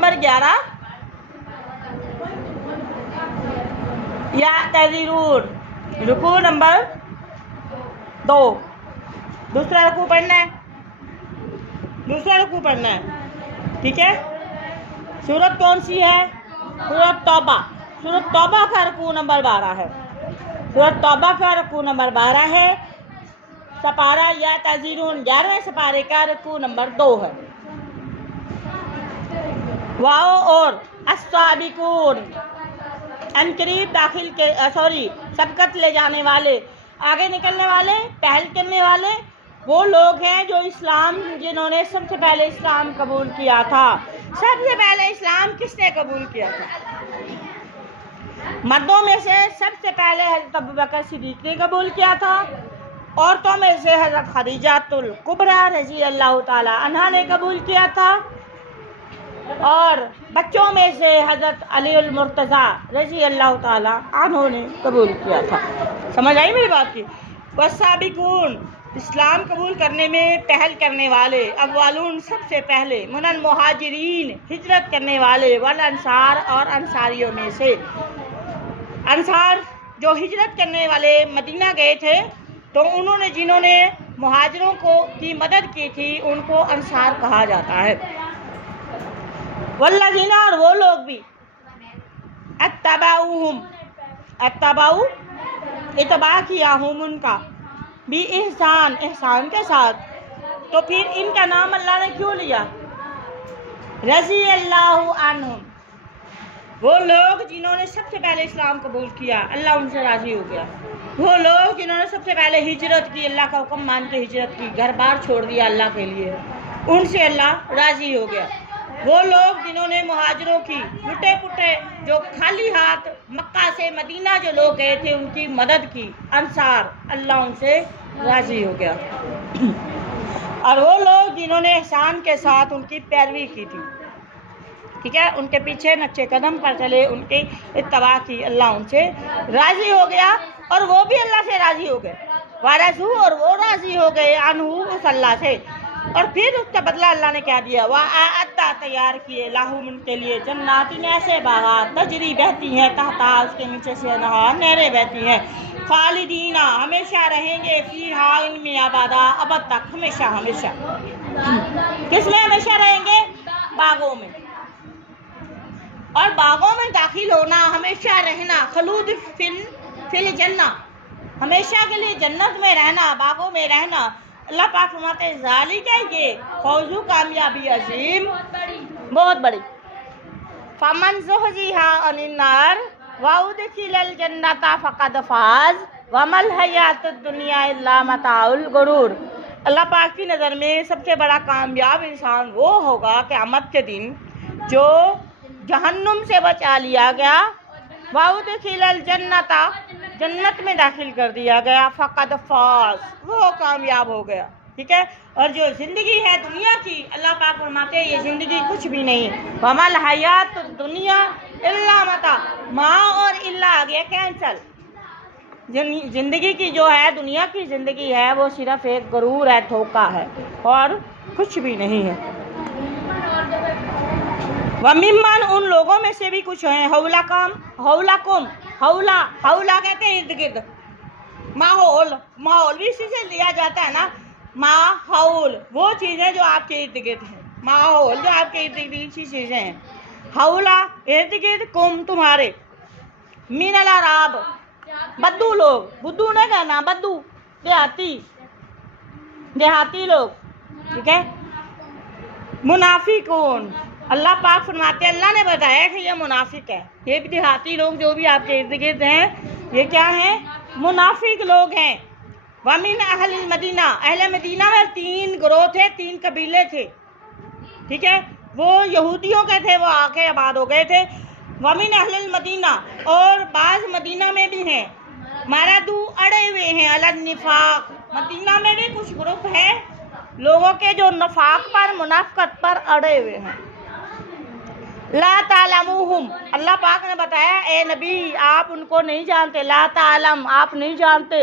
Number 11 یعتذرون، رکوع number 2، دوسرا رکوع پڑھنا ہے، ٹھیک ہے۔ سورت کون سی ہے؟ سورت توبہ، سورت توبہ کا رکوع نمبر 12 ہے، سورت توبہ کا رکوع نمبر 12 ہے۔ سپارہ یعتذرون 11ویں سپارے کا رکوع نمبر 2 ہے۔ واو اور السابقون، عنقریب سبقت لے جانے والے، آگے نکلنے والے، پہل کرنے والے وہ لوگ ہیں جو جنہوں نے سب سے پہلے اسلام قبول کیا تھا۔ سب سے پہلے اسلام کس نے قبول کیا تھا؟ مردوں میں سے سب سے پہلے حضرت ابوبکر صدیق نے قبول کیا تھا، عورتوں میں سے حضرت خدیجہ الکبریٰ رضی اللہ تعالی عنہا نے قبول کیا تھا، اور بچوں میں سے حضرت علی المرتضیٰ رضی اللہ تعالی عنہ نے قبول کیا تھا۔ سمجھ آئی میری بات کی؟ والسابقون، اسلام قبول کرنے میں پہل کرنے والے، اولون سب سے پہلے، من المہاجرین ہجرت کرنے والے، والانصار اور انصاریوں میں سے، انصار جو ہجرت کرنے والے مدینہ گئے تھے تو جنہوں نے مہاجروں کی مدد کی تھی ان کو انصار کہا جاتا ہے۔ والذین، اور وہ لوگ بھی، اتباع کیا ہم ان کا، بھی احسان کے ساتھ، تو پھر ان کا نام اللہ نے کیوں لیا؟ رضی اللہ عنہم، وہ لوگ جنہوں نے سب سے پہلے اسلام قبول کیا اللہ ان سے راضی ہو گیا، وہ لوگ جنہوں نے سب سے پہلے ہجرت کی، اللہ کا حکم مان کے ہجرت کی، گھر بار چھوڑ دیا اللہ کے لیے، ان سے اللہ راضی ہو گیا۔ وہ لوگ جنہوں نے مہاجروں کی، لٹے پٹے جو خالی ہاتھ مکہ سے مدینہ جو لوگ گئے تھے ان کی مدد کی، انصار، اللہ ان سے راضی ہو گیا۔ اور وہ لوگ جنہوں نے احسان کے ساتھ ان کی پیروی کی تھی، ٹھیک ہے، ان کے پیچھے نقشے قدم پر چلے، ان کی اتباع کی، اللہ ان سے راضی ہو گیا، اور وہ بھی اللہ سے راضی ہو گئے، وارثو، اور وہ راضی ہو گئے، عنہ، اس اللہ سے۔ اور پھر اس کا بدلہ اللہ نے کیا دیا؟ وَأَعَدَّ، تیار کیے، لَهُمْ، ان کے لیے، جناتٍ، ایسے باغات، تجری بہتی ہیں، تحتہا، اس کے نیچے سے، انہار، نہریں بہتی ہیں، خالدین، ہمیشہ رہیں گے، فیہا، ان میں، ابدا، ابد تک، ہمیشہ ہمیشہ۔ کس میں ہمیشہ رہیں گے؟ باغوں میں۔ اور باغوں میں داخل ہونا، ہمیشہ رہنا، خلود فی الجنہ، ہمیشہ کے لیے جنت میں رہنا، باغوں میں رہنا۔ اللہ پاک فرماتے ہیں ذالک، یہ فوز، کامیابی عظیم، بہت بڑی۔ فمن زحزح عن النار وادخل الجنة فقد فاز وما الحیاۃ الدنیا الا متاع الغرور۔ اللہ پاک کی نظر میں سب سے بڑا کامیاب انسان وہ ہوگا قیامت کے دن جو جہنم سے بچا لیا گیا، وادخل الجنة، جنت میں داخل کر دیا گیا، فقد فاز، وہ کامیاب ہو گیا، ٹھیک ہے۔ اور جو زندگی ہے دنیا کی، اللہ پاک فرماتے ہیں یہ زندگی کچھ بھی نہیں، وما الحیات الدنیا الا متاع، ماں اور الا آ گیا کینسل، زندگی کی جو ہے دنیا کی زندگی ہے وہ صرف ایک غرور ہے، دھوکہ ہے، اور کچھ بھی نہیں ہے۔ وَمِمَّنْ، ان لوگوں میں سے بھی کچھ ہیں، حولکم، حولا کہتے ہیں ارد گرد، ماحول بھی اسی سے لیا جاتا ہے نا، ماحول وہ چیزیں جو آپ کے ارد گرد ہیں، ماحول جو آپ کے ارد گرد اسی چیزیں ہیں، حولا ارد گرد، کم تمہارے، من العراب، بدو لوگ، بدو نہیں کہنا، بدو دیہاتی لوگ، ٹھیک ہے، منافقون، اللہ پاک فرماتے ہیں اللہ نے بتایا کہ یہ منافق ہے، یہ بھی دیہاتی لوگ جو بھی آپ کے ارد گرد ہیں یہ کیا ہیں؟ منافق لوگ ہیں۔ وَمِنْ أَهْلِ الْمَدِينَةِ، اہل مدینہ میں 3 گروہ تھے، 3 قبیلے تھے، ٹھیک ہے، وہ یہودیوں کے تھے، وہ آ کے آباد ہو گئے تھے۔ وَمِنْ أَهْلِ الْمَدِينَةِ، اور بعض مدینہ میں بھی ہیں، مردو، اڑے ہوئے ہیں، علی النفاق، مدینہ میں بھی کچھ گروپ ہیں لوگوں کے جو نفاق پر، منافقت پر اڑے ہوئے ہیں۔ لا تعلموہم، اللہ پاک نے بتایا اے نبی آپ ان کو نہیں جانتے، لا تعلم، آپ نہیں جانتے،